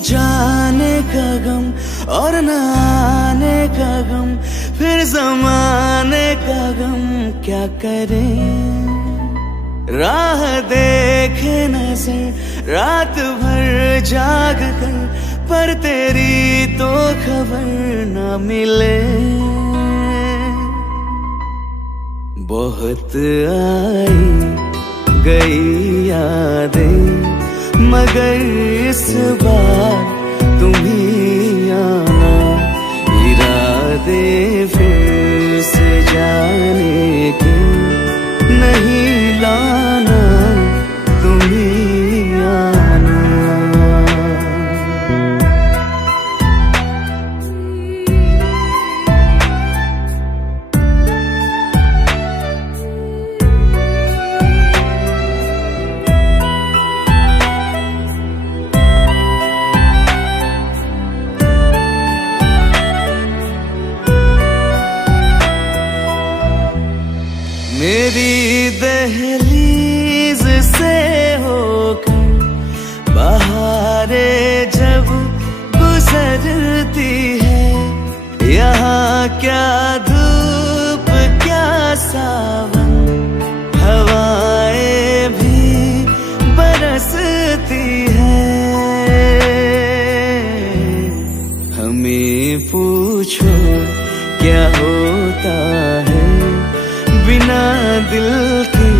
जाने का गम और न आने का गम, फिर जमाने का गम क्या करें। राह देखे नजर रात भर जाग कर, पर तेरी तो खबर न मिले। बहुत आई गई यादें, मगर इस बार तुम ही आना। इरादे फिर से जाने के नहीं लाना, तुम ही आना। मेरी दहलीज से होकर बहारें जब गुजरती है, यहाँ क्या धूप क्या सावन, हवाएं भी बरसती है। हमें पूछो क्या होता है बिना दिल के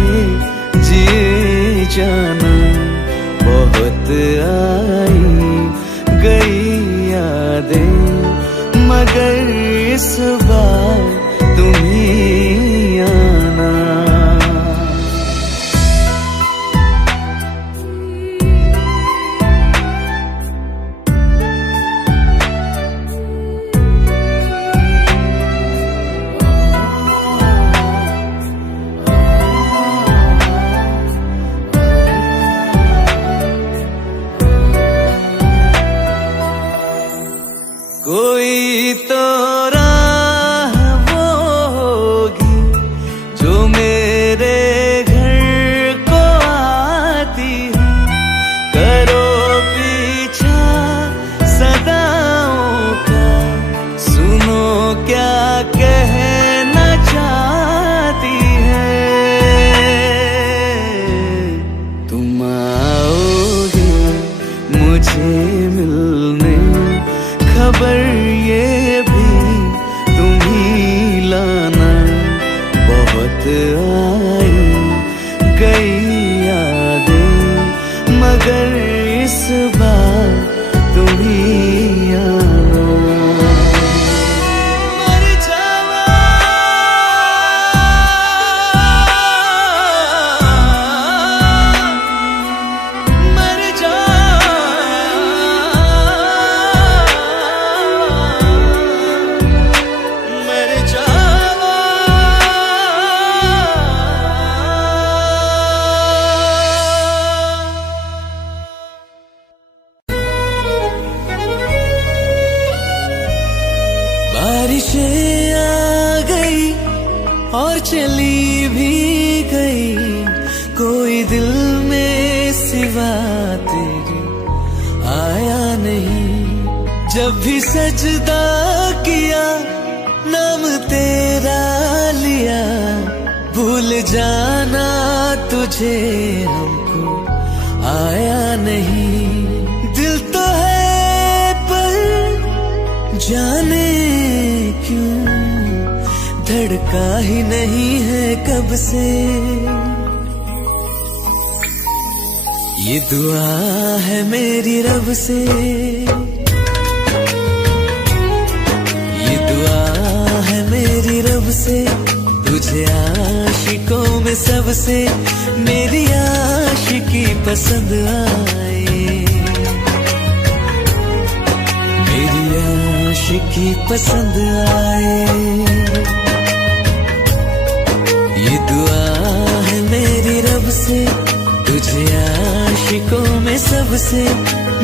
जिए जाना। बहुत आई गई यादें, मगर इस बार तुम ही आना। कोई तो राह वो होगी जो मेरे घर को आती है। करो पीछा सदाओं का, सुनो क्या कहना चाहती है। तुम आओगे मुझे मिलने, खबर ये भी तुम ही लाना। बहुत आई गई यादें, मगर इस बार तुम ही आना। मर जावा मर जा बारिशें आ गई और चली भी गई, कोई दिल में सिवा तेरे आया नहीं। जब भी सजदा किया नाम तेरा लिया, भूल जाना तुझे हमको आया नहीं। दिल तो है पर जाने क्यों धड़का ही नहीं है कब से। ये दुआ है मेरी रब से, ये दुआ है मेरी रब से। तुझे आशिकों में सबसे मेरी आशिकी पसंद आए, मेरी आशिकी पसंद आए। ये दुआ है मेरी रब से, तुझे आशिकों में सबसे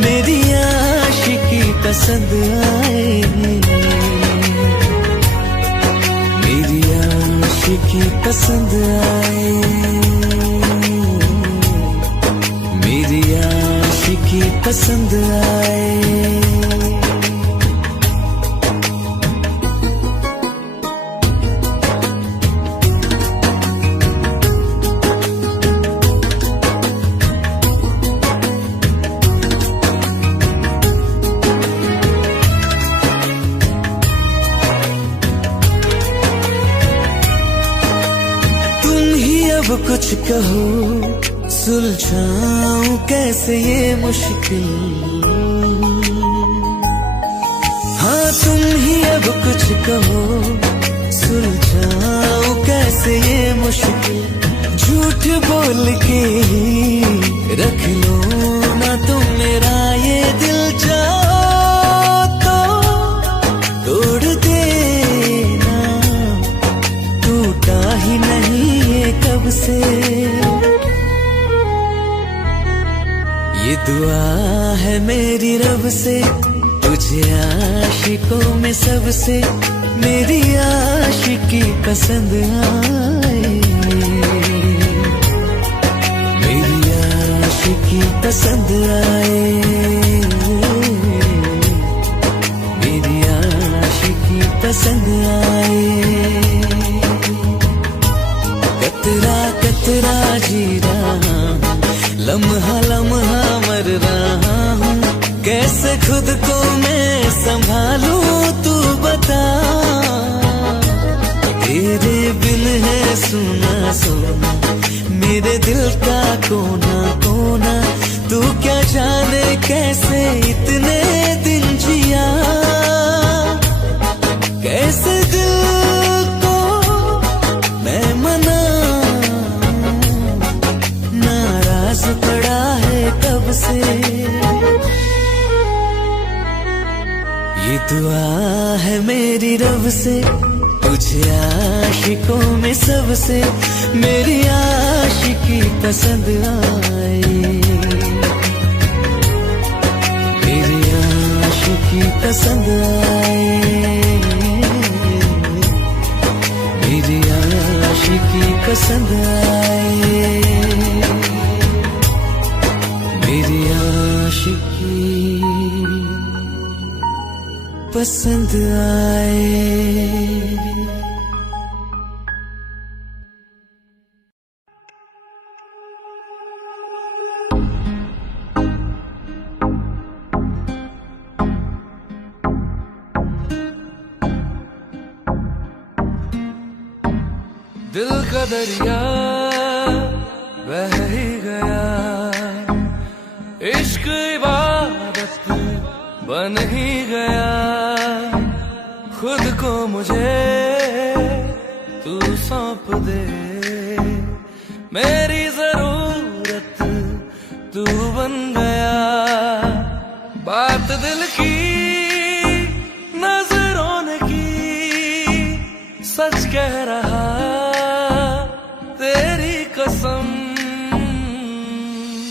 मेरी आशिकी पसंद आए, मेरी आशिकी पसंद आए, मेरी आशिकी पसंद आए। अब कुछ कहो, सुलझाऊं कैसे ये मुश्किल। हाँ तुम ही अब कुछ कहो, सुलझाऊं कैसे ये मुश्किल। झूठ बोल के रख लो ना तुम मेरा ये दिल, जाओ तो तोड़ देना, टूटा ही नहीं ये कब से। ये दुआ है मेरी रब से, तुझे आशिकों में सबसे मेरी आशिकी पसंद आए, मेरी आशिकी पसंद आए, मेरी आशिकी पसंद आए। कतरा कतरा जी रहा हूँ, लम्हा लम्हा मर रहा हूँ, कैसे खुद को मैं संभालूं तू बता। तेरे बिन है सुना सोना मेरे दिल का कोना कोना, तू क्या जाने कैसे इतने दिन जिया, कैसे दिल को मैं मनाऊं, नाराज पड़ा है कब से। ये दुआ है मेरी रब से, तुझे आशिकों में सबसे मेरी आशिकी पसंद आए, मेरी आशिकी पसंद आए, मेरी आशिकी पसंद आए, मेरी आशिकी पसंद आए। दिल का दरिया बह ही गया, इश्क इबादत बन ही गया, खुद को मुझे तू सौंप दे, मेरी जरूरत तू बन गया। बात दिल की नजरों ने की, सच कह रहा तेरी कसम,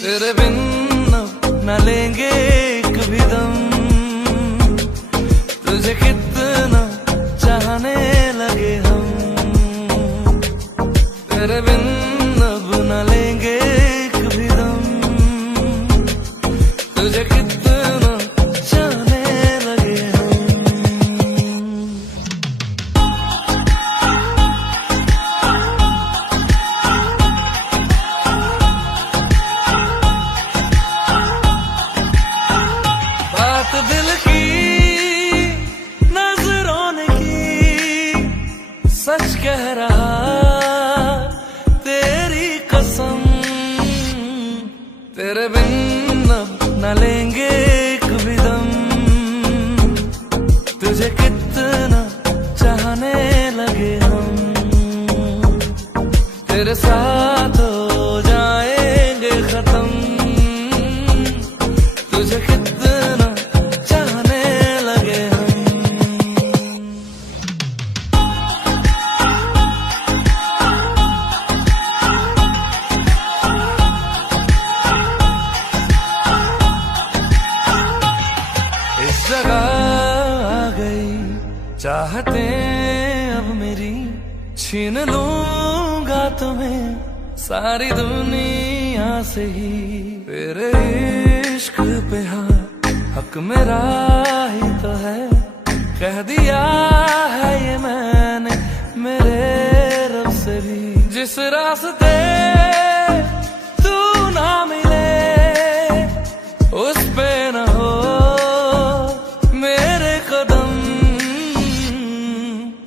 तेरे बिन न लेंगे कभी दम, तुझे कितना चाहने लगे हम, तेरे बिन अब न लेंगे कभी दम, तुझे कितना चाहने लगे हम। बात दिल की नजरों ने की, सच कह रहा तेरी कसम, तेरे बिन अब न लेंगे कभी दम, तुझे कितना चाहने लगे हम, तेरे साथ हो जाएंगे खत्म, तुझे कितना चाहने लगे हम। इस जगह आ गई चाहते अब मेरी, छीन लूंगा तुम्हें सारी दुनिया से ही, तेरे इश्क पे हाँ हक मेरा ही तो है, कह दिया है ये मैंने मेरे रब से भी। जिस रास्ते तू ना मिले उस पे न हो मेरे कदम,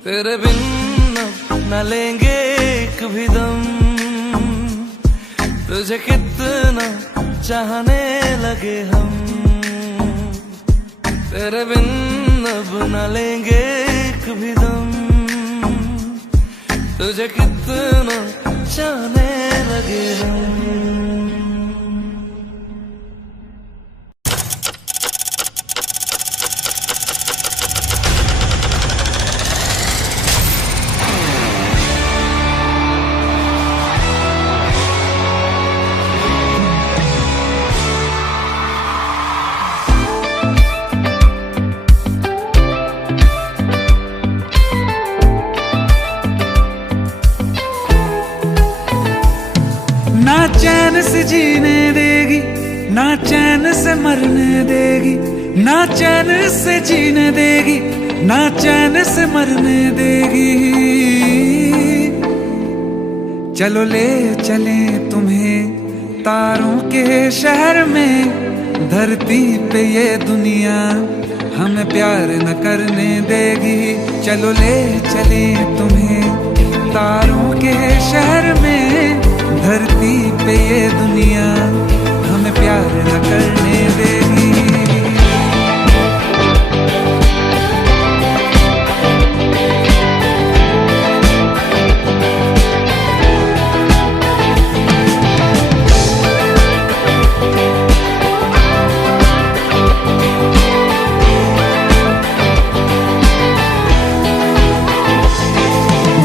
तेरे बिन न लेंगे कभी दम, तुझे कितना चाहने लगे हम, तेरे बिन अब न लेंगे कभी दम। तुझे कितना चाहने लगे हम। ना चैन से जीने देगी, ना चैन से मरने देगी, ना चैन से जीने देगी, ना चैन से मरने देगी। चलो ले चले तुम्हें तारों के शहर में, धरती पे ये दुनिया हमें प्यार न करने देगी। चलो ले चले तुम्हें तारों के शहर में, धरती पे ये दुनिया हमें प्यार न करने देगी।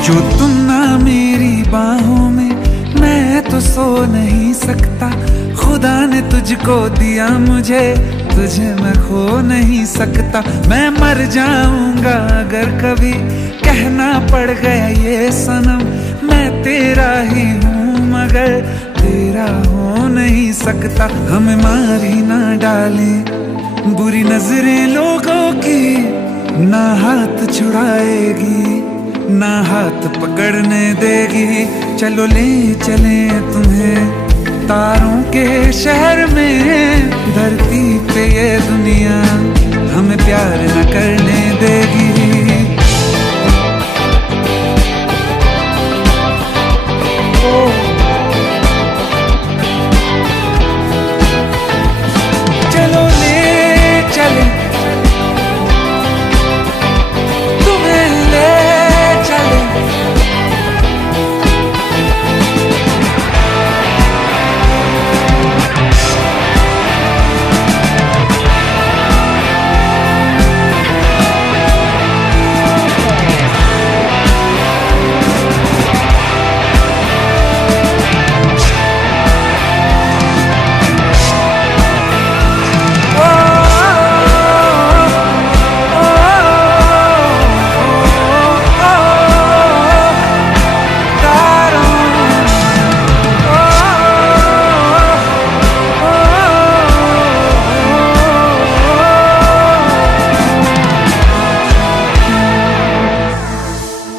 जो तुम ना मेरी बाहों में, मैं तो सो नहीं सकता। खुदा ने तुझको दिया मुझे, तुझे मैं खो नहीं सकता। मैं मर जाऊंगा अगर कभी कहना पड़ गया ये सनम, मैं तेरा ही हूँ मगर तेरा हो नहीं सकता। हमें मारी ना डाले बुरी नजरें लोगों की, ना हाथ छुड़ाएगी ना हाथ पकड़ने देगी। चलो ले चले तुम्हें तारों के शहर में, धरती पे ये दुनिया हमें प्यार न करने देगी। चलो ले चले तुम्हें, ले चले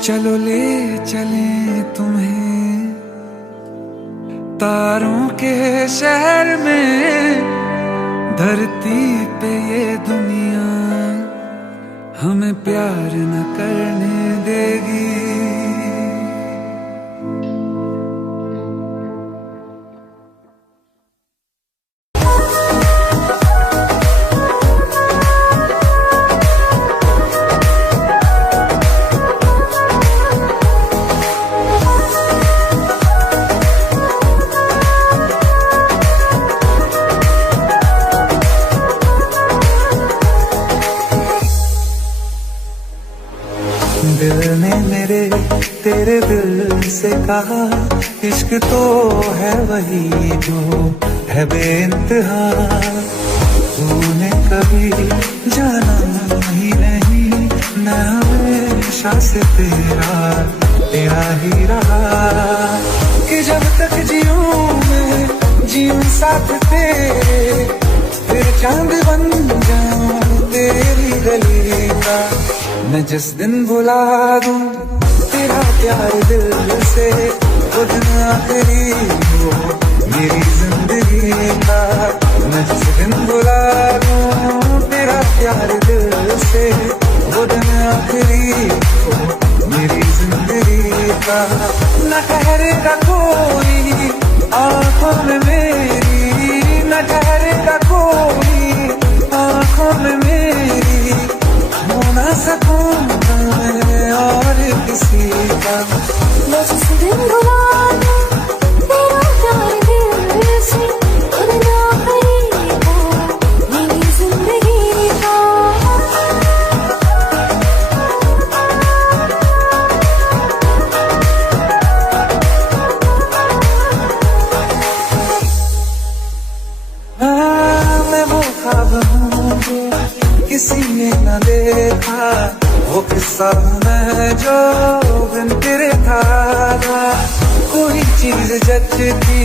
चलो ले चले तुम्हें तारों के शहर में, धरती पे ये दुनिया हमें प्यार न करने देगी। दिल ने मेरे तेरे दिल से कहा, इश्क तो है वही जो है बेइंतहा। तूने कभी जाना ही नहीं, मैं हमेशा से तेरा ही रहा। कि जब तक जीऊं मैं जीऊं साथ तेरे, फिर चांद बन जाऊं तेरी गली का। मैं जिस दिन भुला दूं तेरा प्यार दिल से, वो दिन आखिरी हो मेरी जिंदगी का। मैं जिस दिन भुला दूं तेरा प्यार दिल से, वो दिन आखिरी हो मेरी जिंदगी का। न ठहरेगा कोई आंखों में मेरी न ठहरेगा कोई, आंखों में मेरी हो ना सकूंगा मैं और किसी का। मैं जिस दिन भुला दूं तेरा प्यार दिल से, उड़ना पड़ेगा मेरी जिंदगी का। मैं वो ख्वाब हूँ जो किसी ने न देखा, वो किस्सा मैं जो बिन तेरे था। कोई चीज जचती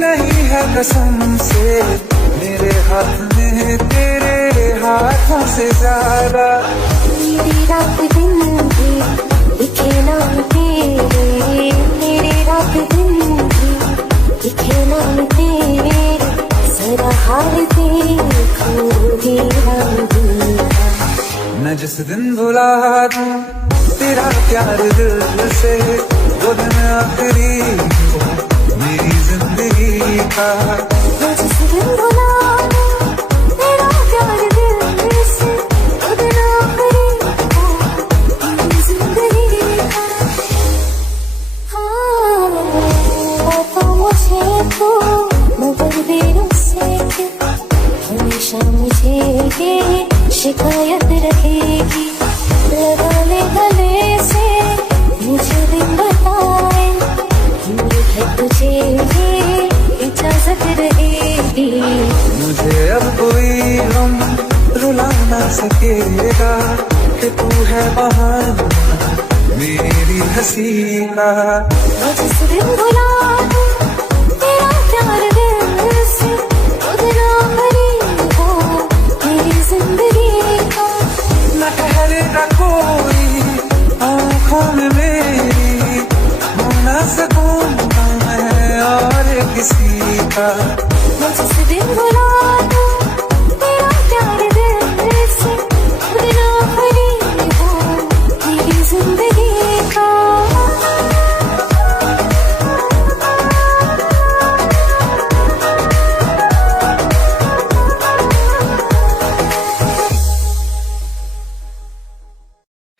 नहीं है कसम से, मेरे हाथ में तेरे हाथों से ज्यादा। मेरी रात दिन भी दिखे नाम तेरे, मेरी रात दिन भी दिखे नाम तेरे, जरा हाल देखूंगी हम दिल का। मैं जिस दिन भुला दूं तेरा प्यार दिल से, वो दिन आखिरी हो मेरी जिंदगी का। मैं जिस दिन भुला दूं तेरा प्यार दिल से, वो दिन आखिरी हो मेरी जिंदगी का। हाँ, तो मुझे तो मगर देरों से हमेशा मुझे ये शिकायत रहेगी। लगा ले गले से मुझे दिन बताए, है तुझे ये इजाजत रहेगी। मुझे अब कोई गम रुला ना सकेगा कि तू है बहाना मेरी हंसी का। मैं जिस दिन भुला दूं तेरा प्यार दिल से, वो दिन आखिरी हो मेरी जिंदगी का। न ठहरेगा कोई आंखों में मेरी, हो ना सकूंगा मैं और किसी का। मैं जिस दिन भुला दूं तेरा प्यार दिल से, वो दिन आखिरी हो मेरी जिंदगी का।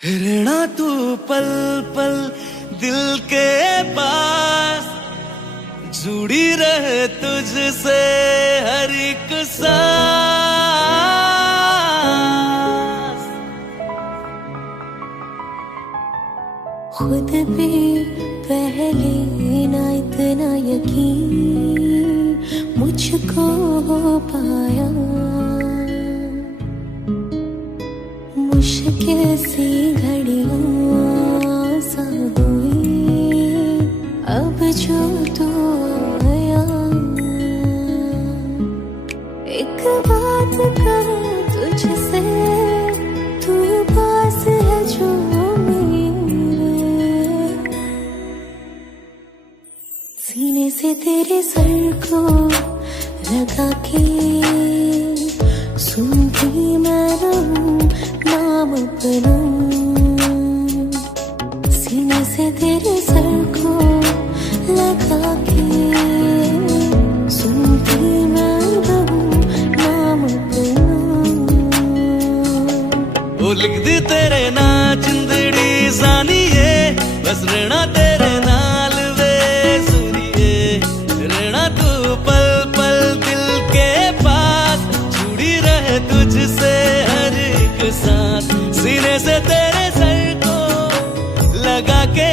रहना तू पल पल दिल के पास, जुड़ी रहे तुझसे हर एक सांस। खुद भी पहले ना इतना यकीन मुझको हो पाया, मुश्किल सी घड़ियां आसान हुई अब जो तू आया। एक बात करूं तुझसे, तू पास है जो मेरे, सीने से तेरे सर को लगा के सुनती मैं रहूं नाम अपना। सीने से तेरे सर को लगा के सुनती मैं रहूं नाम अपना। वो लिख दी तेरे ना जिंदड़ी जानिए, बस रहना तेरे नाल वे सुनिए। रहना तू पल पल दिल के पास, जुड़ी रहे तुझसे हर एक सांस। सीने से तेरे सर को लगा के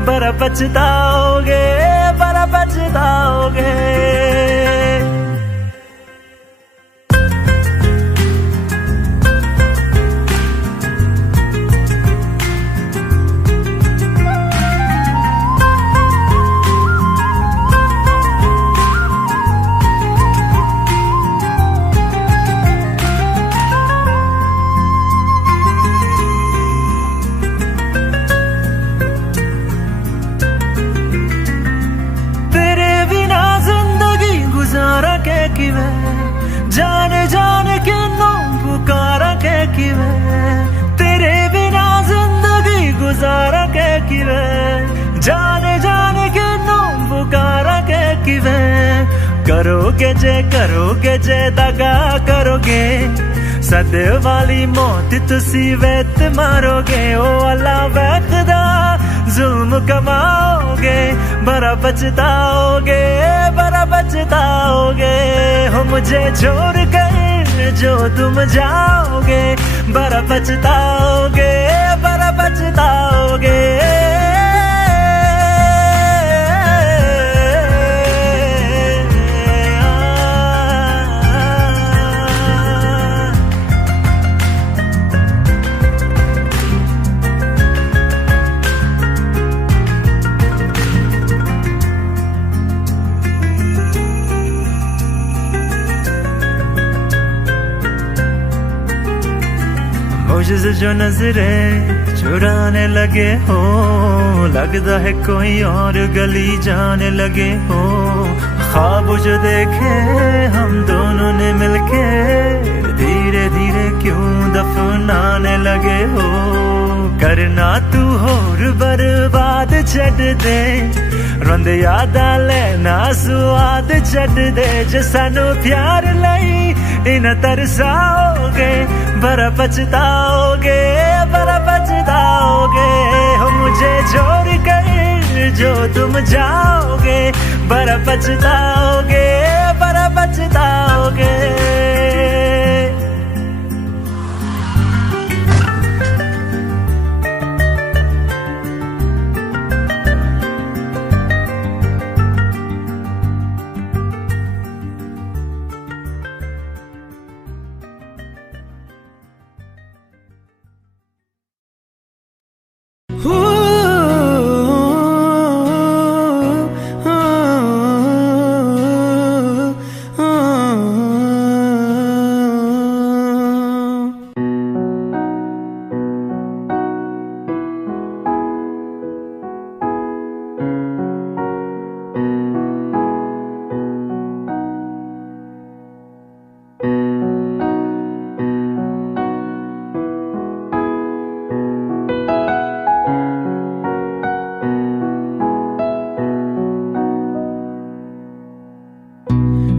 बड़ा पछताओगे, बड़ा पछताओगे। जाने जाने किन्नों पुकारा के किवे, तेरे बिना जिंदगी गुजारा के किवे, जाने जाने किन्नों पुकारा के किवे। करोगे जे दगा करोगे, सदे वाली मौत तुसी वेत मारोगे। ओ अल्लाह वैखदा जुल्म कमाओगे, बड़ा पछताओगे, बड़ा पछताओगे। हो मुझे छोड़ कर जो तुम जाओगे, बड़ा पछताओगे, बड़ा पछताओगे। मुझसे जो नजरे चुराने लगे हो, लगता है कोई और गली जाने लगे हो। ख्वाब जो देखे हम दोनों ने मिलके, धीरे धीरे क्यों दफनाने लगे हो। करना तू होर बर्बाद छड़ दे, रोंद यादा लेना स्वाद छड़ दे। जे सानू प्यार लई इन तरसाओगे, बड़ा पछताओगे, बड़ा पछताओगे। हो मुझे छोड़ कर जो तुम जाओगे, बड़ा पछताओगे, बड़ा पछताओगे।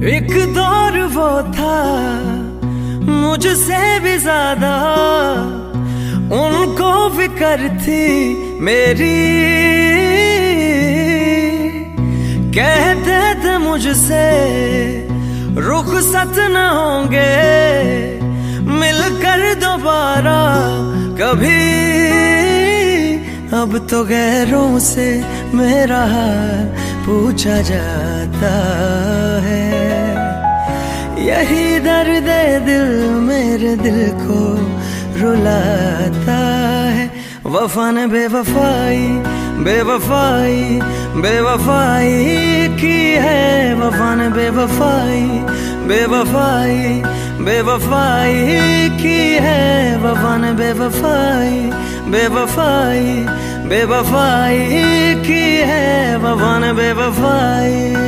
एक दौर वो था मुझसे भी ज्यादा, उनको फिक्र थी मेरी। कहते थे मुझसे रुखसत न होंगे मिलकर दोबारा कभी। अब तो गैरों से मेरा हाल पूछा जाता है, यही दर्द दिल मेरे दिल को रुलाता है। वफा ने बेवफाई बेवफाई बेवफाई की है, वफा ने बेवफाई बेवफाई बेवफाई की है, वफा ने बेवफाई बेवफाई बेवफाई की है, वफा ने बेवफाई।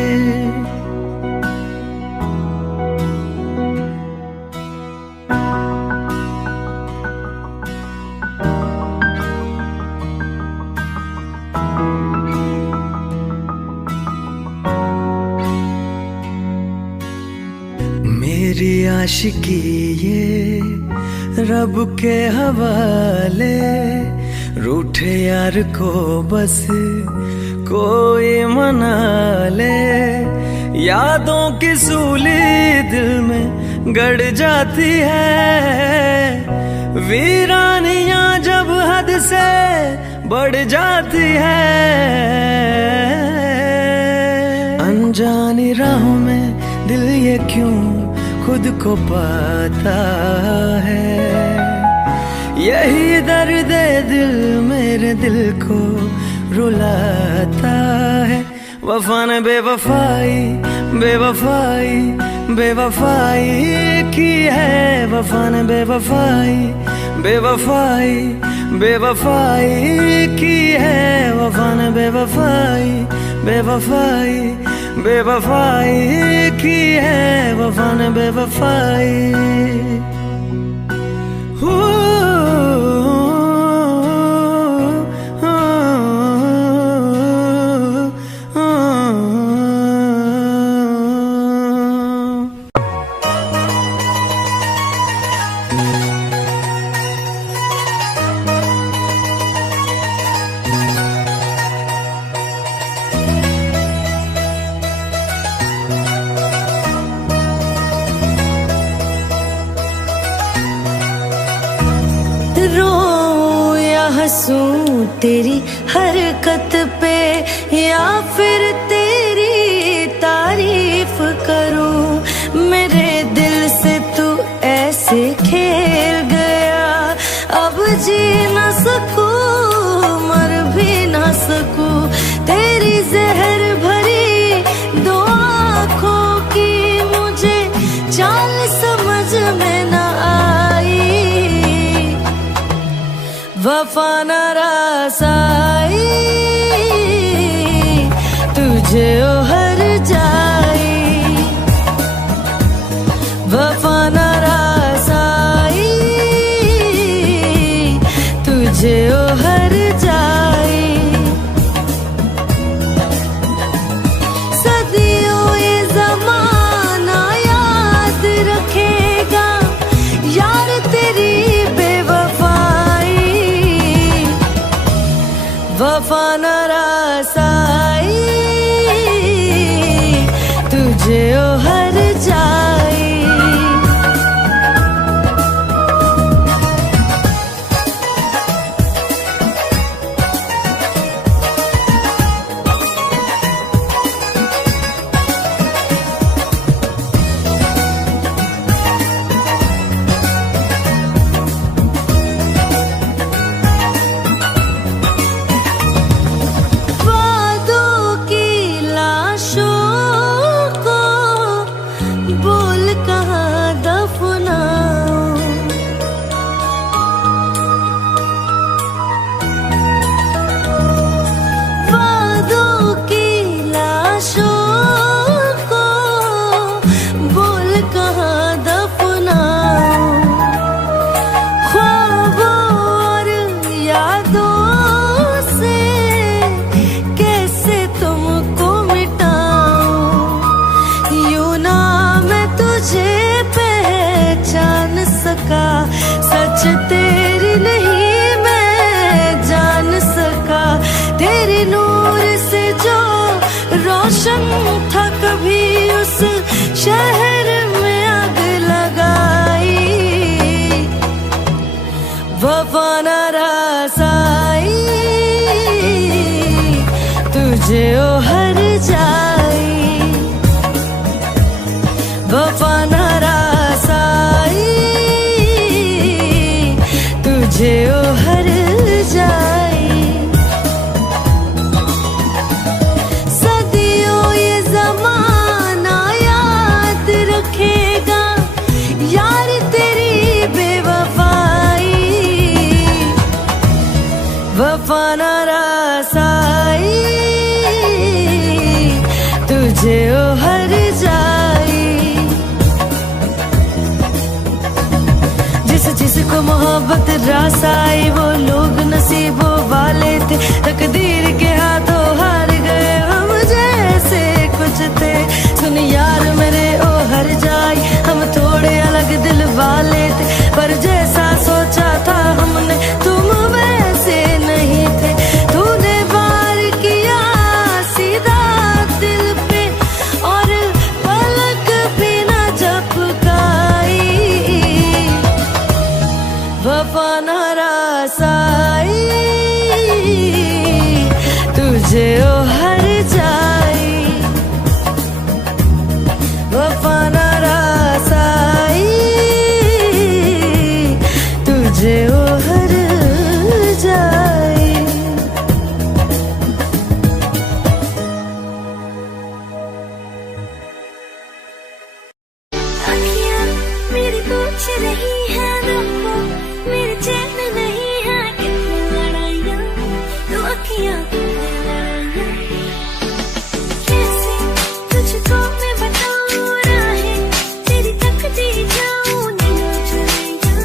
मेरी आशिकी ये रब के हवाले, रूठे यार को बस कोई मना ले। यादों की सूली दिल में गड़ जाती है, वीरानियां जब हद से बढ़ जाती है। अनजानी राहों में दिल ये क्यों खुद को पाता है, यही दर्द दिल मेरे दिल को रुलाता है। वफा ने बेवफाई बेवफाई बेवफाई की है, वफा ने बेवफाई बेवफाई बेवफाई की है, वफा ने बेवफाई बेवफाई बेवफाई की है, वफा ने बेवफाई। रोऊं या हंसूं तेरी हरकत पे, या फिर तेरी तारीफ करूं। मेरे दिल से तू ऐसे खेल गया, अब जी न सकूं मर भी न सकूं। तेरी जहर भरी दो आँखों की मुझे चाल समझ में न आई। वफा न रसाई तुझे ओहर जाई, वफा न रसाई तुझे ओहर जाई। सदियों ये ज़माना याद रखेगा यार तेरी वफा न रसाई तुझे ओहर जाई। सच तेरी नहीं मैं जान सका, तेरी नूर से जो रोशन था कभी उस शहर में आग लगाई। वफा न रसाई तुझे ओहर जाई, वफा न रसाई तुझे ओहर जाई। सदियों ये ज़माना याद रखेगा यार तेरी बेवफाई, वफा न रसाई तुझे ओहर जाई। जिसको मोहब्बत रास आई वो लोग नसीबों वाले थे, तकदीर के हाथों हार गए हम जैसे कुछ थे। सुन यार मेरे ओ हर जाई, हम थोड़े अलग दिल वाले थे, पर जैसा सोचा था हमने तुम वैसे नहीं थे। तूने वार किया सीधा दिल पे और पलक भी न झपकाई। वफा न रसाई तूफाना रासाई तुझे ओ हर जाए। अखियाँ मेरी पूछ रही है रब्बा, मेरे चैन नहीं है कितनी लड़ाइयाँ, तो अखियाँ लड़ाइयाँ कैसे तुझको मैं बताऊँ राहें, तेरी तकती जाऊँ नींद चुराइयाँ,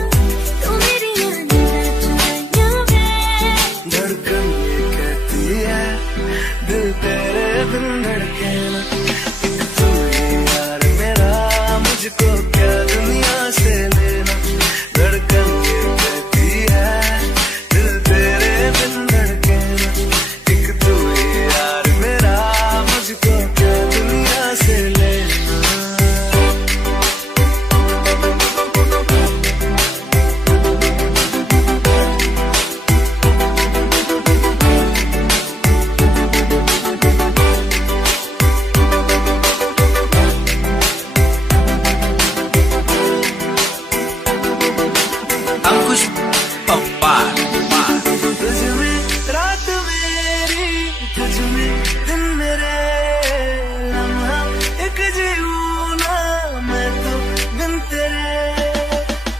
तो मेरी याद चुराइयाँ वे। धड़कन ये कहती है दिल तेरे बिन धड़के ना, एक तू ही यार मेरा मुझको क्या दुनिया से लेना। धड़कन ये कहती है दिल तेरे बिन धड़के ना, एक तू ही यार मेरा मुझको क्या दुनिया से लेना। अंकुश पप्पा तुझ में रात मेरी, तुझ में दिन मेरे, लम्हा एक जीऊँ ना मैं तो बिन तेरे।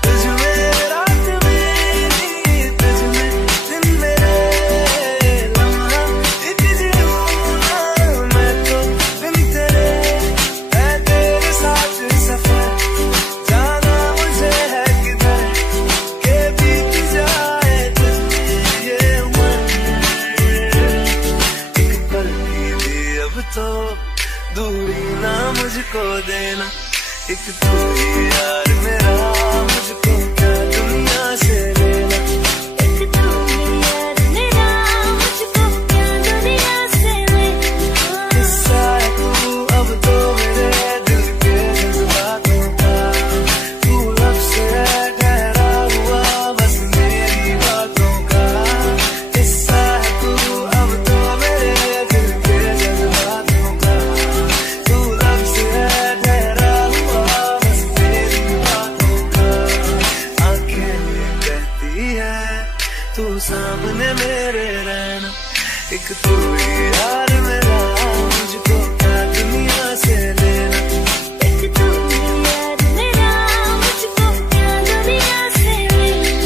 तुझ में रात मेरी, तुझ में दिन मेरे, लम्हा एक जीऊँ ना मैं तो बिन तेरे। है तेरे साथ सफर जाना मुझे है किधर, के बीत जाए तुझमें ये उम्र। एक पल की भी अब तो दूरी ना मुझको देना, एक तू ही यार मेरा मुझको क्या दुनिया से लेना। एक तू ही यार मेरा मुझको क्या दुनिया से लेना। किस्सा है तू अब तो मेरे दिल के जज्बातों का, तू लब से है ठहरा हुआ बस मेरी बातों का। किस्सा है तू अब तो मेरे दिल के जज्बातों का, तू लब से है ठहरा हुआ बस मेरी बातों का। आंखें ये कहती है तू सामने मेरे रहना, एक तू ही यार मेरा मुझको क्या दुनिया से लेना। एक तू ही यार मेरा मुझको क्या दुनिया से लेना।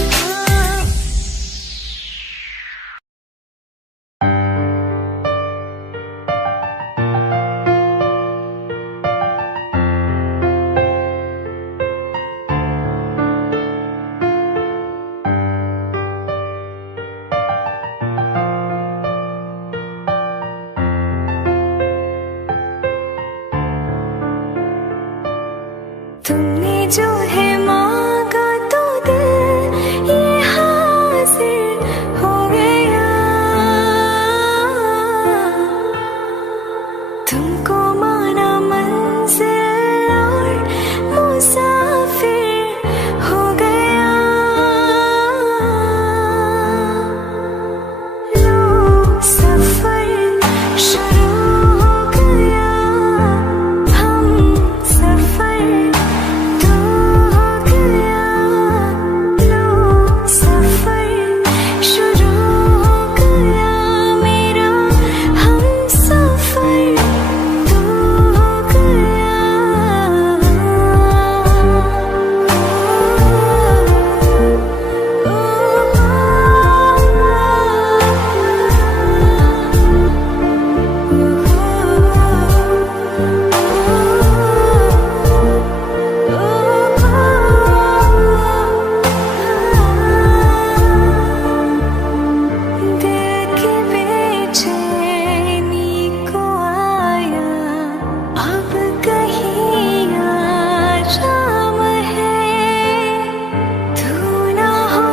तुमने जो है मांगा तो दिल ये हासिल हो गया, तुमको माना मंजिल और मुसाफिर हो गया। लो सफर शुरू हो गया, हम सफर तो हो गया। लो सफर शुरू हो गया मेरा, हम सफर तो हो गया। दिल की बेचैनी को आया अब कहीं आराम है, तू ना हो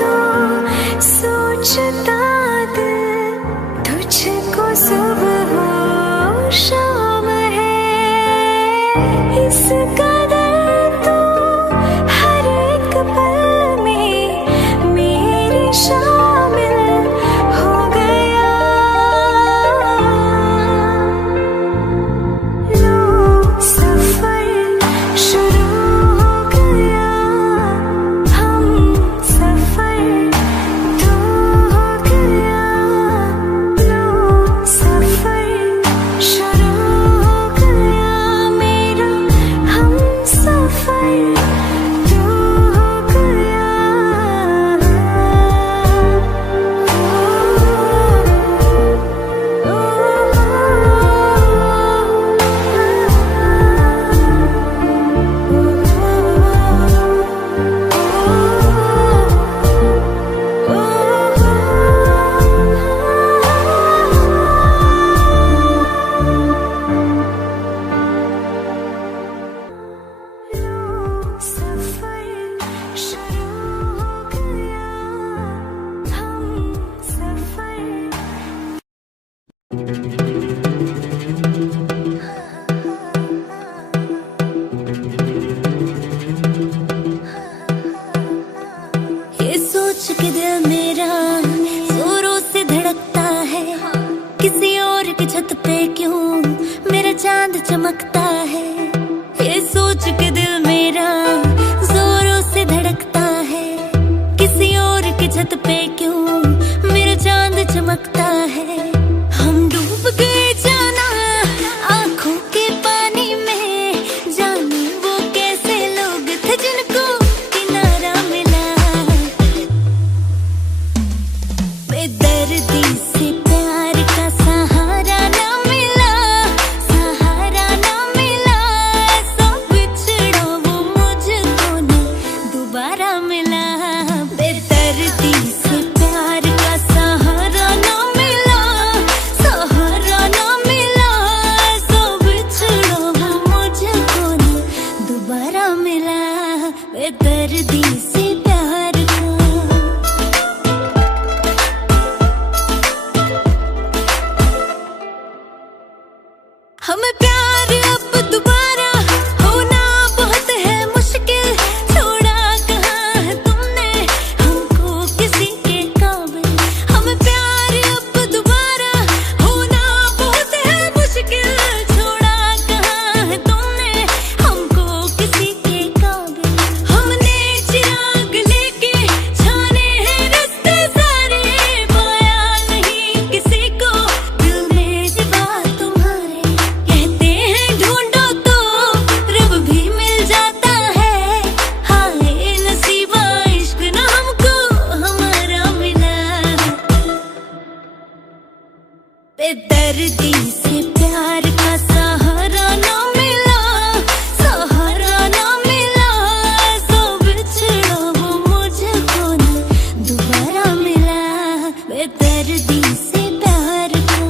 तो सोचता दिल तुझको सुबह हो शाम है। इस कदर तो हर एक पल में मेरी शामिल हो गया। लो सफर शुरू हो गया हम सफर, तू हो गया लो सफर, शुरू हो गया मेरा हम सफर, तू हो गया। सफर शुरू हो गया हम सफर। ये सोच के दिल मेरा जोरों से धड़कता है, किसी और की छत पे क्यों मेरा चांद चमकता है। ये सोच के दिल मेरा जोरों से धड़कता है, किसी और की छत पे क्यों मेरा चांद चमकता है। हम डूब गए जाना आंखों के पानी में, जाने वो कैसे लोग थे जिनको किनारा मिला। बेदर्दी से प्यार का सहारा ना मिला, सहारा ना मिला, ऐसा बिछड़ा वो मुझको ना दोबारा मिला। बेदर्दी से प्यार का सहारा ना मिला, सहारा ना मिला, ऐसा बिछड़ा वो मुझको ना दोबारा मिला। बेदर्दी से प्यार का हमें प्यार अब दोबारा होना बहुत है मुश्किल, छोड़ा कहाँ है तुमने हमको किसी के काबिल। हमें प्यार अब दोबारा होना बहुत है मुश्किल, छोड़ा कहाँ है तुमने हमको किसी के काबिल। हमने चिराग लेके छाने हैं रास्ते सारे, पाया नहीं किसी को दिल में सिवा तुम्हारे। कहते हैं ढूंढो तो रब भी मिल जाता है, हाय नसीबा इश्क ना हमको हमारा मिला। बेदर्दी से प्यार का सहारा ना मिला, सहारा ना मिला, ऐसा बिछड़ा वो मुझको ना दोबारा मिला। बेदर्दी से प्यार का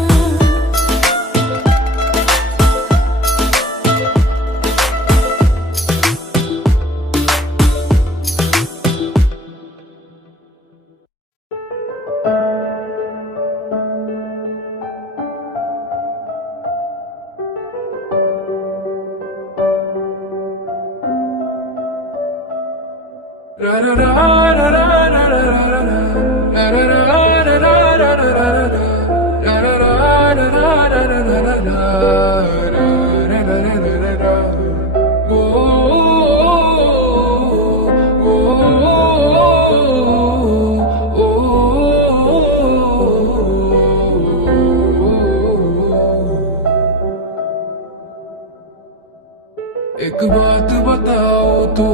एक बात बताओ तो,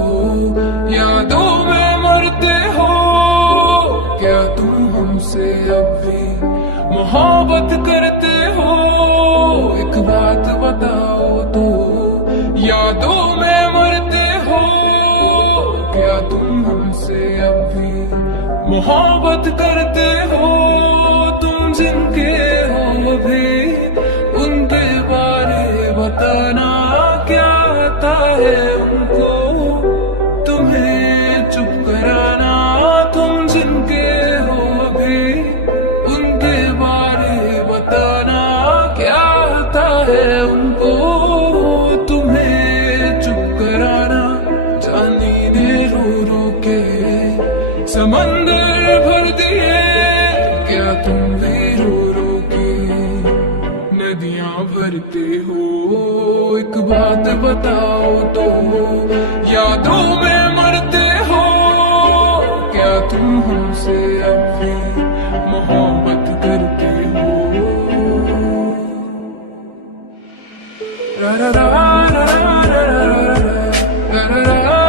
यादों में मरते हो क्या तुम हमसे अब भी मोहब्बत करते हो? एक बात बताओ तो, यादों में मरते हो क्या तुम हमसे अब भी मोहब्बत करते हो? तुम जिनके हो भी उनके बारे बताना क्या आता है उनको, तुम्हें चुप कराना। तुम जिनके हो भी उनके बारे बताना क्या आता है उनको, तुम्हें चुप कराना। जानी दे रो रो के समंदर भर दिए क्या तुम भी रो रो के नदियां भरते हो? एक बात बात बताओ तो यादों में मरते हो क्या तुम हमसे अब भी मोहब्बत करते हो रा रा रा रा रा रा रा रा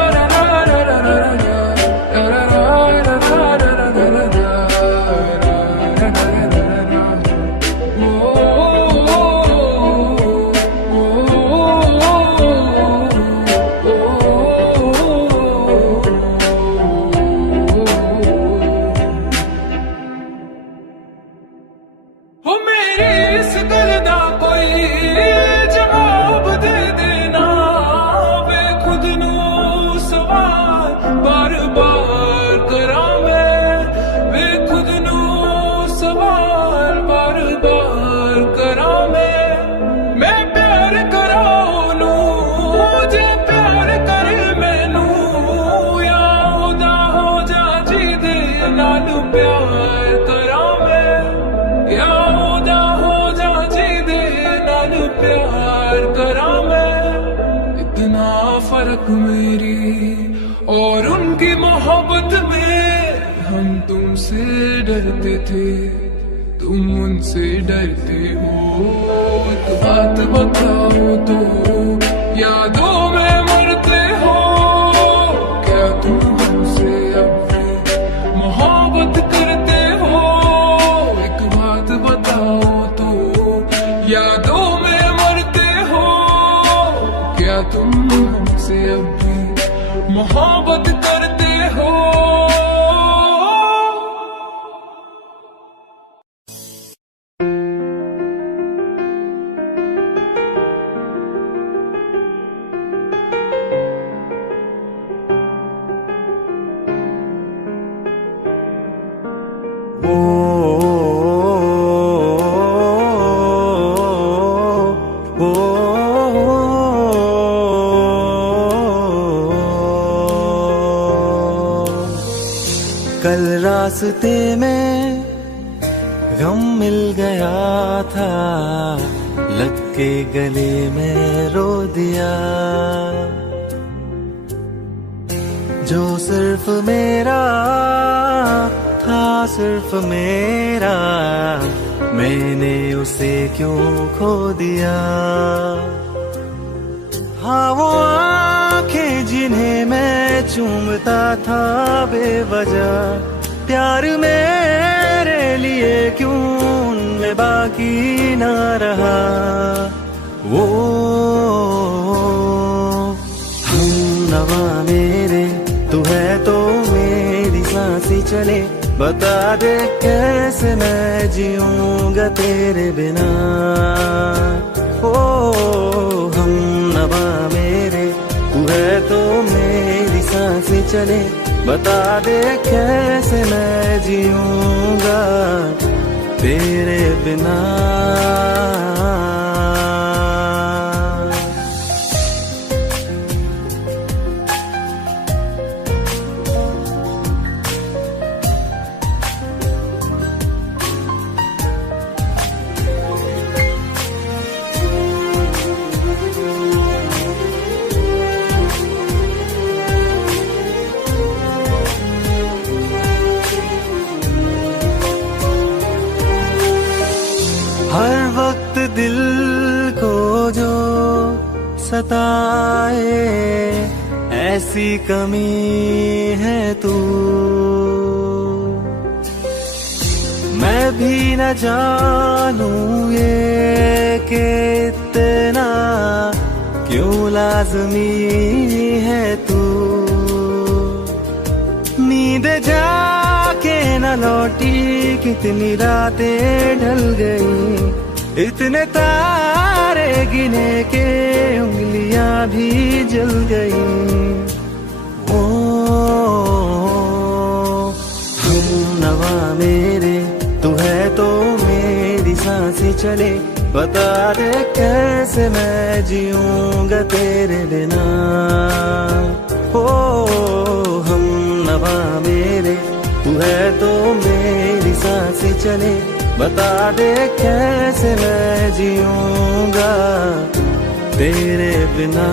मेरी और उनकी मोहब्बत में हम तुमसे डरते थे तुम उनसे डरते हो एक बात बताओ तो यादों में मरते हो क्या तुम हमसे अब भी मोहब्बत करते हो एक बात बताओ तो यादों में मरते हो क्या तुम हमसे अब भी मोहब्बत करते हो कल रास्ते में गम मिल गया था लग के गले में रो दिया जो सिर्फ मेरा था सिर्फ मेरा मैंने उसे क्यों खो दिया हाँ वो आंखें जिन्हें मैं चूमता था बेवजह प्यार मेरे लिए क्यों उनमें बाकी ना रहा वो हम नवा मेरे तू है तो मेरी सांसें चले बता दे कैसे मैं जीऊंगा तेरे बिना ओ हम नवा मेरे तू है तो मेरी सांसें चले बता दे कैसे मैं जीऊंगा तेरे बिना हर वक्त दिल को जो सताए ऐसी कमी है तू मैं भी न जानूं ये कि इतना क्यों लाज़मी है तू नींद जाके न लौटी कितनी रातें ढल गई इतने तारे गिने के उंगलियां भी जल गई ओ हम नवा मेरे तू है तो मेरी सांसें चले बता दे कैसे मैं जीऊंगा तेरे बिना ओ हम नवा मेरे तू है तो मेरी सांसें चले बता दे कैसे मैं जीऊंगा तेरे बिना।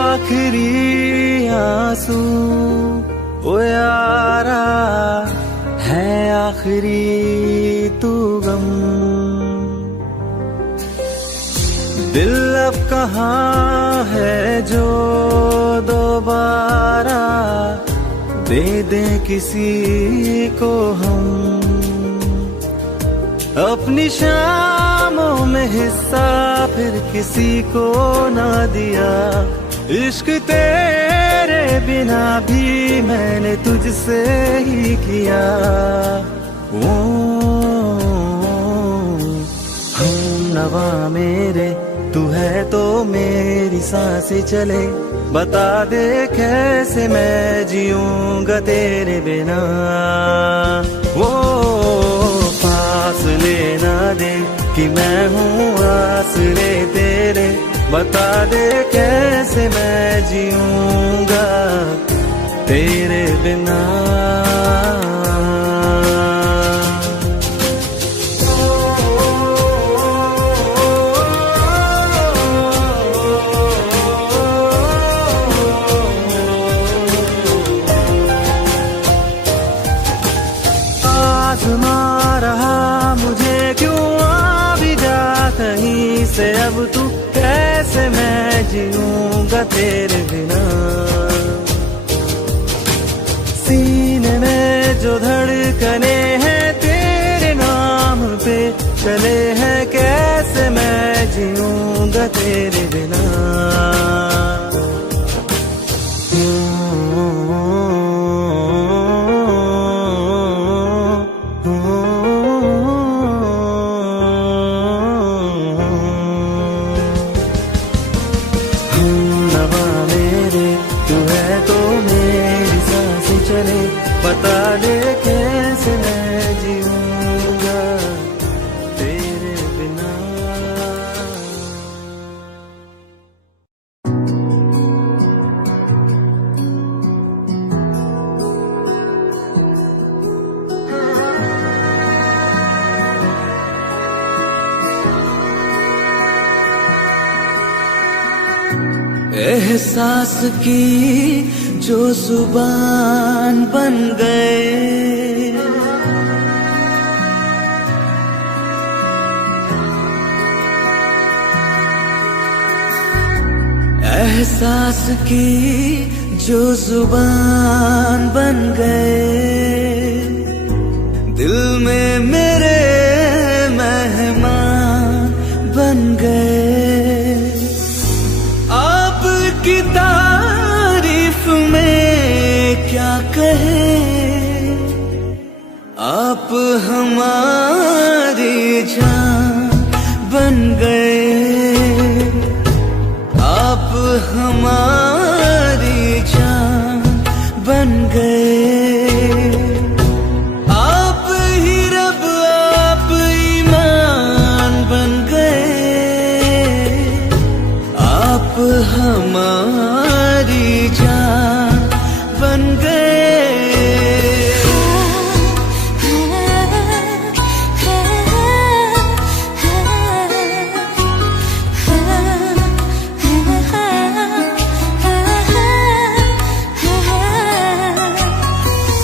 आखिरी आंसू ओ यारा है, आखिरी तू गम। दिल अब कहाँ है जो दोबारा दे दे किसी को हम। अपनी शामों में हिस्सा फिर किसी को ना दिया। इश्क तेरे बिना भी मैंने तुझसे ही किया। ओ हम नवा मेरे, तू है तो मेरी सांसें चले। बता दे कैसे मैं जीऊंगा तेरे बिना। वो फासले ना दे कि मैं हूँ आसरे तेरे। बता दे कैसे मैं जीऊंगा तेरे बिना। आज़मा रहा मुझे क्यों आ भी जा कहीं से अब तू। कैसे मैं जीऊंगा तेरे बिना। सीने में जो धड़कने हैं तेरे नाम पे चले हैं। कैसे मैं जीऊंगा तेरे बिना। बता दे कैसे मैं जीऊंगा तेरे बिना। एहसास की जो जुबान बन गए, एहसास की जो जुबान बन गए। दिल में मेरे मेहमान बन गए। आपकी तारीफ में क्या कहे, आप हमारी जान बन गए। आप हमारी जान बन गए। आप ही रब आप ईमान बन गए। आप हमारी जान बन गए।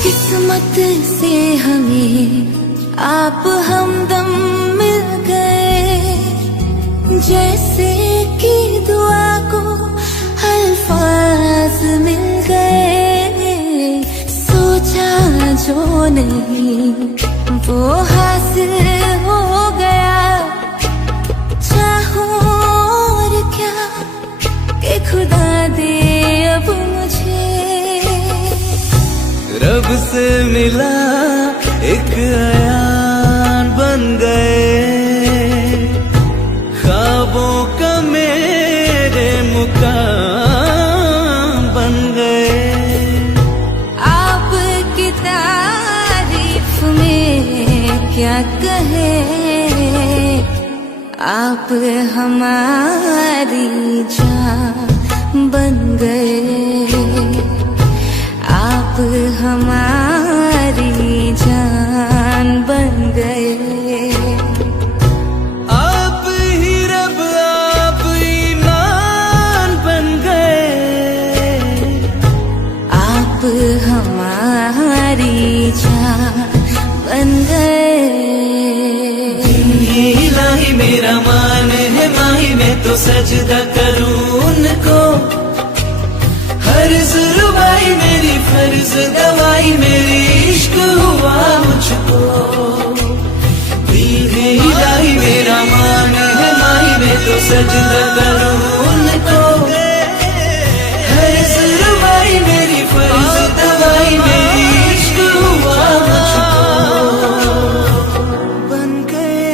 किस्मत से हमें आप हमदम मिल गए। जैसे कि दुआ को अल्फाज मिल गए। सोचा जो नहीं वो हासिल हो गया। चाहो और क्या कि खुदा दे अब मुझे। रब से मिला एक अयान बन गए। ख्वाबों का मेरा कहे, आप हमारी जान बन गए, आप हमारी जान बन गए। आप ही रब आप ईमान बन गए, आप हमारी जान बन गए। ये इलाही मेरा मान है माही, मैं तो सजदा करूं उनको। हर जुर्बाई मेरी फर्ज दवाई, मेरी इश्क हुआ मुझको। ये इलाही मेरा मान है माही, मैं तो सजदा करूं उनको। हर जुर्बाई मेरी फर्ज दवाई, मेरी इश्क हुआ मुझको। बन गए।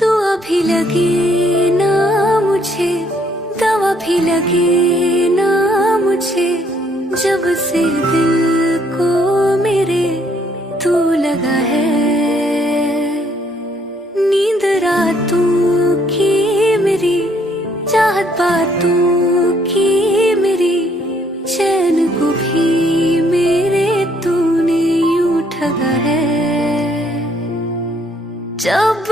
तू अभी लगे ना मुझे, दवा भी लगे ना मुझे, जब से दिल को मेरे तू लगा है। नींद रातों की मेरी, चाहत बातों की मेरी, चैन को भी मेरे तूने यूं ठगा है। जब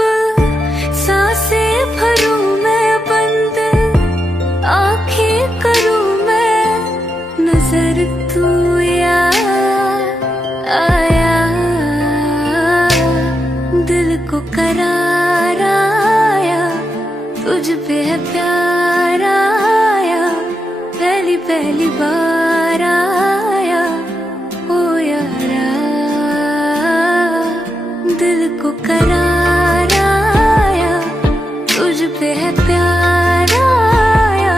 सांसें भरूं मैं बंद, आंखें करूं मैं, नजर तू याद आया। दिल को करार आया, तुझ पे है प्यार आया। पहली पहली बार आया ओ यारा, दिल को करार आया, तुझ पे है प्यार आया।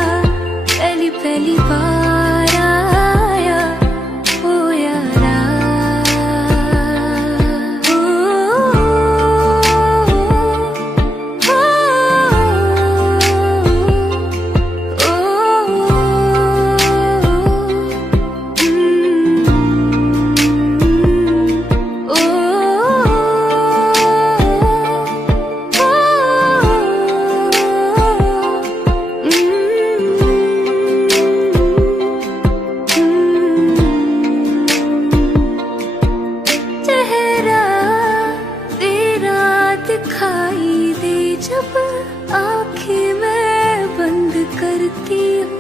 पहली पहली बार आया ओ यारा। चेहरा तेरा दिखाई दे जब आंखें मैं बंद करती हूँ,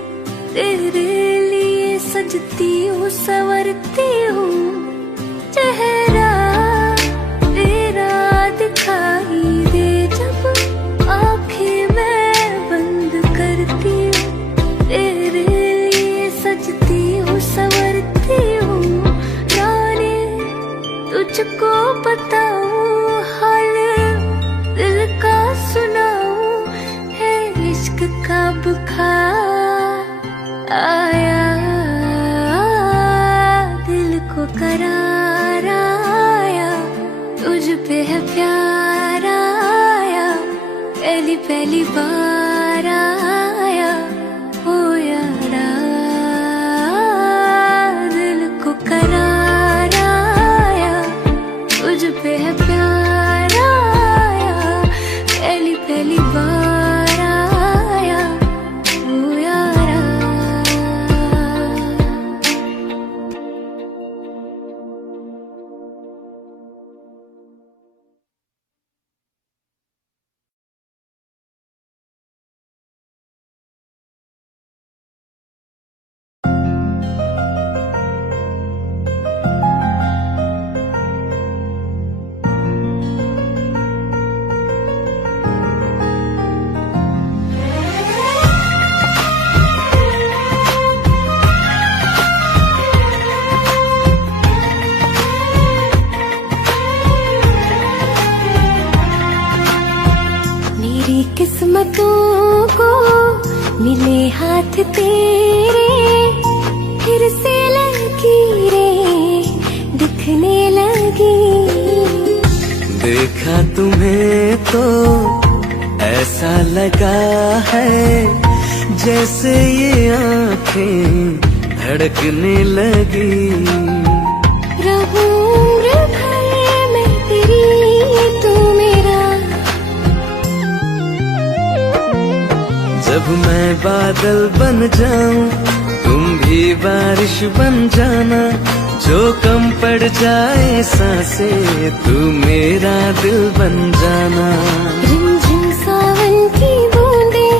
तेरे लिए सजती हूँ संवरती हूँ। चेहरा तेरा दिखाई दे जब आंखें मैं बंद करती हूँ, तेरे लिए सजती हूँ संवरती हूँ। रानी तुझको बताऊं हाल दिल का सुनाऊं, है इश्क का बुखार आया। दिल को करार आया, तुझ पे है प्यार आया। पहली पहली बार आया ओ यारा, दिल को करार आया, तुझ पे है प्यार आया। पहली पहली बार आया ओ यारा। किस्मतों को मिले हाथ तेरे, फिर से लकीरें दिखने लगी। देखा तुम्हें तो ऐसा लगा है जैसे ये आंखें धड़कने लगी। रहूं उम्र भर मैं तेरी, तू मेरा। जब मैं बादल बन जाऊं तुम भी बारिश बन जाना, जो कम पड़ जाए सांसें तू मेरा दिल बन जाना। रिमझिम सावन की बूंदें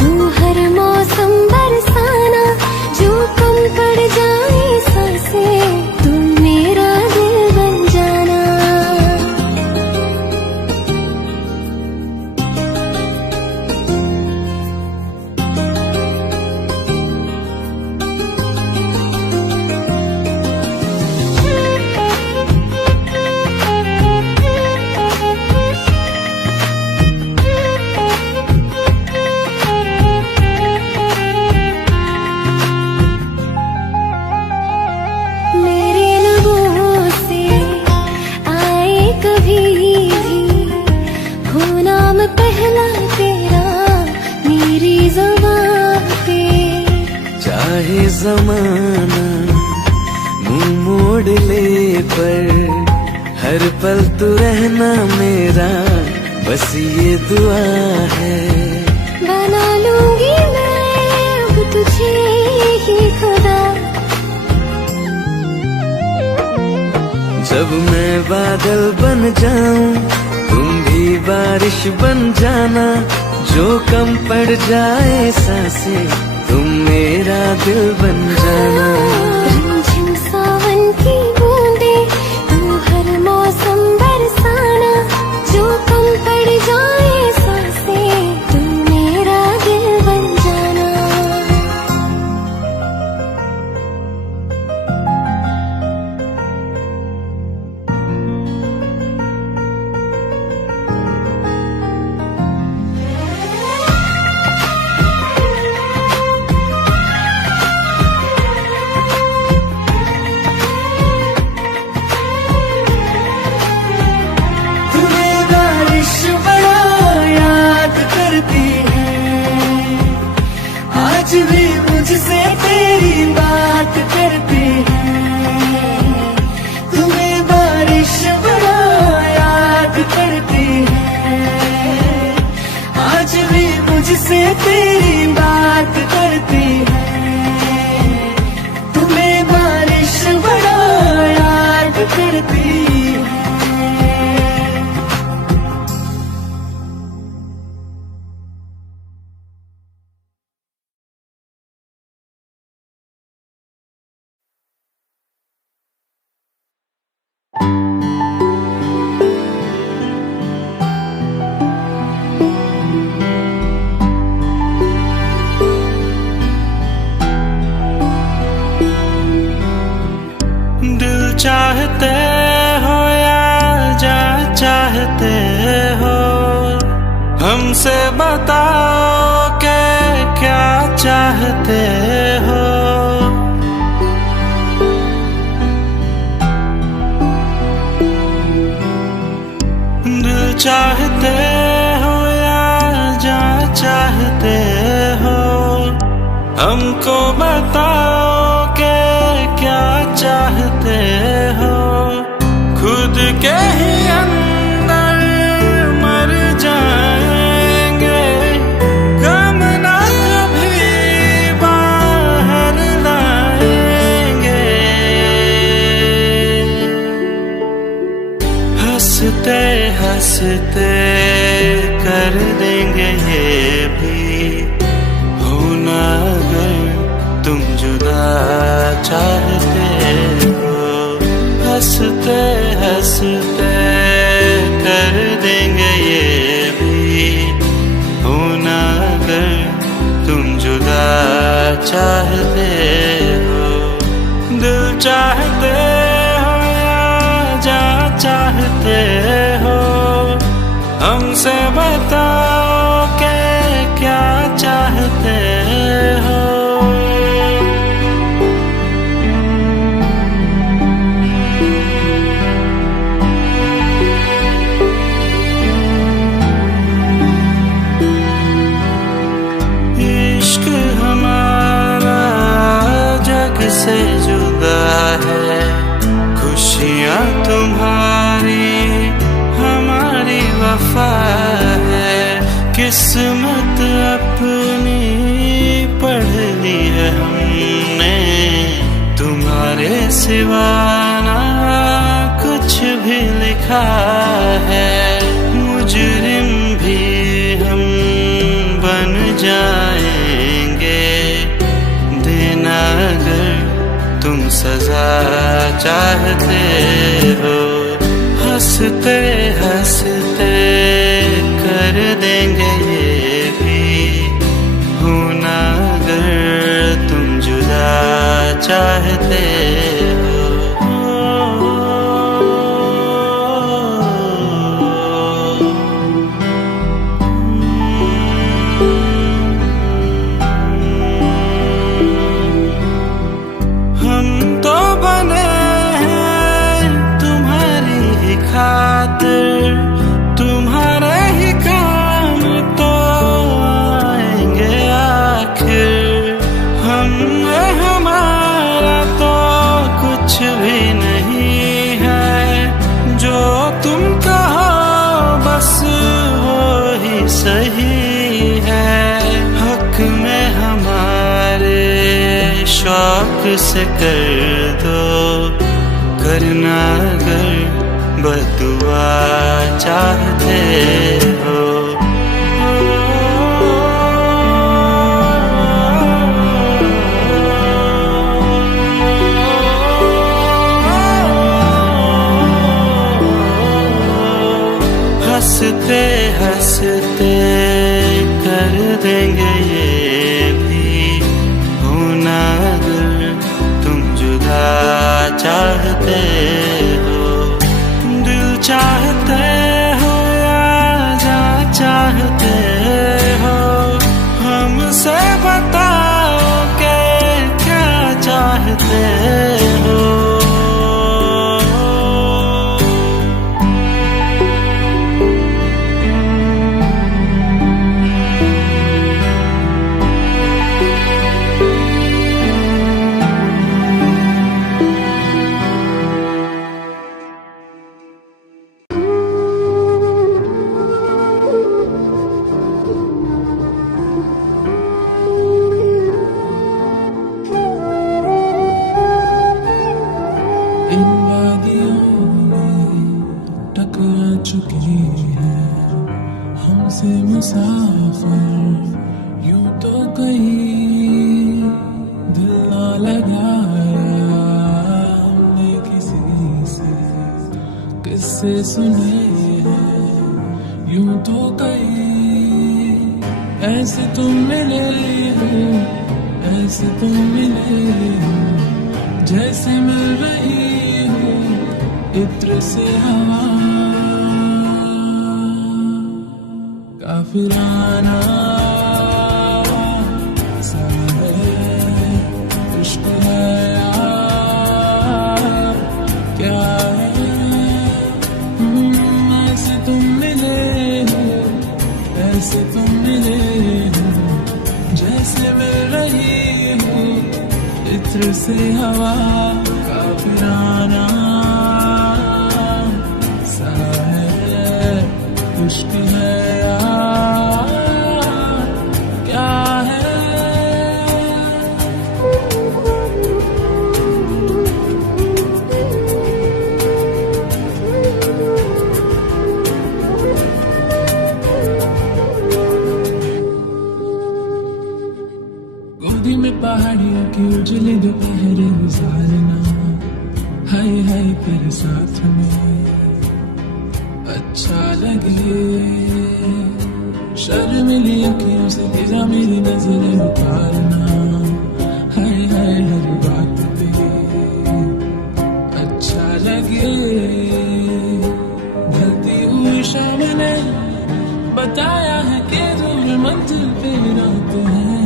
तू हर मौसम बरसाना, जो कम पड़ जाए सांसें तू मेरा दिल बन जाना। मेरे लबों से आए कभी भी हो नाम पहला तेरा मेरी ज़बान पे। चाहे जमाना मुंह मोड़ ले पर हर पल तू रहना मेरा, बस ये दुआ है। बना लूंगी मैं अब तुझे ही खुदा। जब मैं बादल बन जाऊं तुम भी बारिश बन जाना, जो कम पड़ जाए सांसें तुम मेरा दिल बन जाना। रिमझिम सावन की बूंदें तू हर मौसम बरसाना, जो कम पड़ जाए सांसें तू मेरा दिल बन जाना। तुम्हें बारिश बड़ा याद करती है, आज भी मुझसे तेरी बात करती है। तुम्हें बारिश बड़ा याद करती है, आज भी मुझसे तेरी बात करती है। तुम्हें बारिश बड़ा याद करती है। दिल चाहते हो या जा चाहते हो, हमसे बताओ के क्या चाहते हो। दिल चाहते हो या जा चाहते हो, हमको बताओ के क्या चाहते हो। खुद के ही अंदर मर जाएंगे, गम ना कभी बाहर लाएंगे। हंसते हंसते कर देंगे ये भी, होना अगर तुम जुदा चाहते हो। हंसते हंसते कर देंगे ये भी, होना अगर तुम जुदा चाहते हो। दिल चाहते हो या जा चाहते हो, हमसे बताओ के क्या चाहते हो। से जुदा है। खुशियाँ तुम्हारी हमारी वफा है, किस्मत अपनी पढ़ ली है हमने, तुम्हारे सिवा ना कुछ भी लिखा है। मुजरिम भी हम बन जाएंगे, देना अगर तुम सजा चाहते हो। हंसते हंसते कर देंगे ये भी, होना अगर तुम जुदा चाहते हो। हम तो बने हैं तुम्हारी ही खातिर, तुम्हारे ही काम तो आएंगे आखिर। हम हमारा तो कुछ भी नहीं है, जो तुम कहो बस वो ही सही है। हक में हमारे शौक से कर दो, करना अगर बदुआ चाहते हो। हंसते हंसते कर देंगे ये भी, होना अगर तुम जुदा चाहते हो। दिल चाहते हो या जा चाहते हो, हमसे बताओ कि क्या चाहते हो। इन वादियों में टकरा चुकी है हमसे मुसाफिर। यूं तो कहीं दिल ना लगाया हमने किसी से, किससे सुने हैं यूं तो कहीं। ऐसे तुम मिले हो, ऐसे तुम मिले हो, जैसे मिल रही हो इत्र से हवा। काफिराना सा है, इश्क है यार, क्या है। ऐसे तुम मिले हो, ऐसे तुम मिले हो, जैसे मिल रही हो इत्र से हवा। काफिराना सा है, इश्क है यार, क्या है। गोदी में पहाड़ियों की उजली दोपहर गुजारना, हाय हाय तेरे साथ में अच्छा लगे। शर्मिली अखियों से गिरा मेरी नजरें उतारना, हाय हाय हर बात पे अच्छा लगे। ढलती हुई शाम ने बताया है कि दूर मंजिल पे रात है।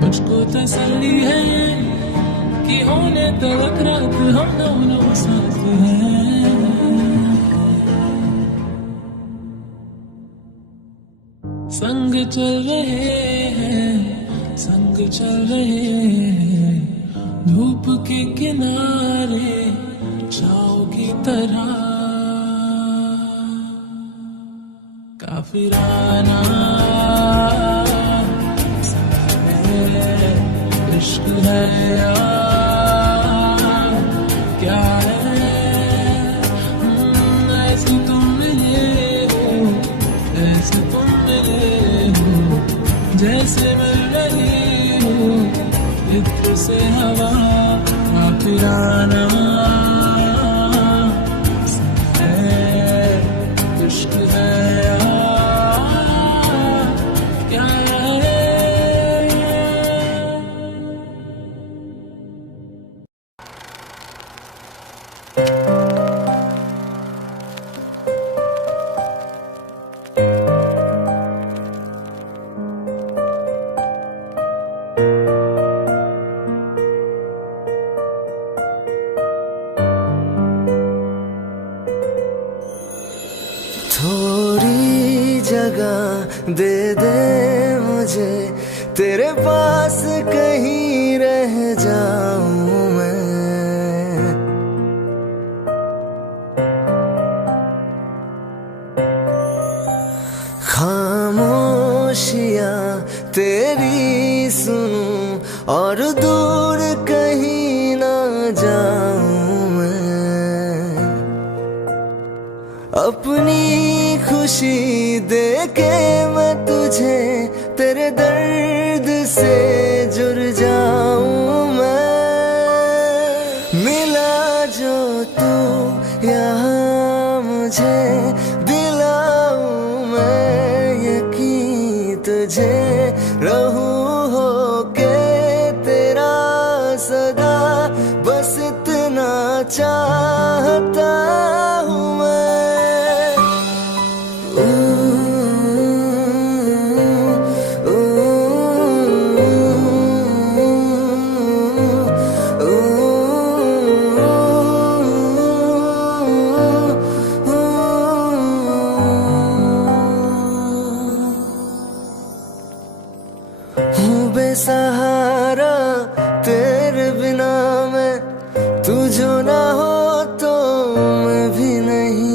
मुझको तसल्ली है कि होने तक रात हम दोनों साथ हैं। संग चल रहे हैं संग चल रहे हैं धूप के किनारे छाँव की तरह काफिराना इश्क है या क्या है ऐसे तुम मिले हो ऐसे तुम मिले हो जैसे मिल रही हो इत्र से हवा काफिराना इश्क है या क्या है थोड़ी जगह दे दे मुझे तेरे पास कहीं रह जाऊं मैं खामोशियां तेरी सुनूं और दूर कहीं ना जाऊं मैं अपनी खुशी दे के मैं तुझे तेरे दर्द से जुड़ जाऊं मैं मिला जो तू यहाँ मुझे दिलाऊं मैं यकीन तुझे रहूं होके तेरा सदा बस इतना चाहता हूँ मैं बेसहारा तेरे बिना मैं तू जो ना हो तो मैं भी नहीं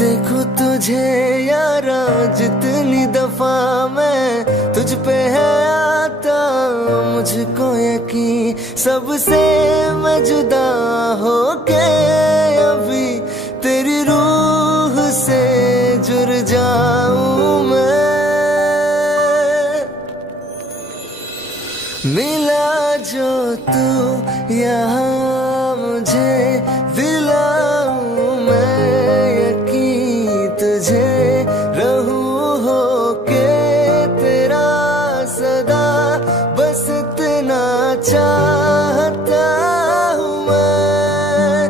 देखो तुझे यारा जितनी दफा मैं तुझ पे है आता मुझको यकीन सबसे मैं जुदा होके अभी तेरी रूह से जुड़ जाऊं मैं मिला जो तू यहाँ मुझे दिलाऊं मैं यकीन तुझे रहूं होके तेरा सदा बस इतना चाहता हूँ मैं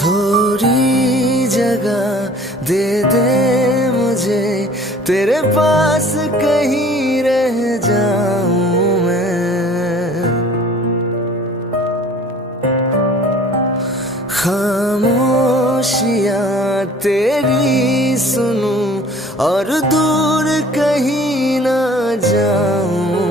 थोड़ी जगह दे दे मुझे तेरे पास कहीं रह जाऊं मैं खामोशियां तेरी सुनूं और दूर कहीं ना जाऊं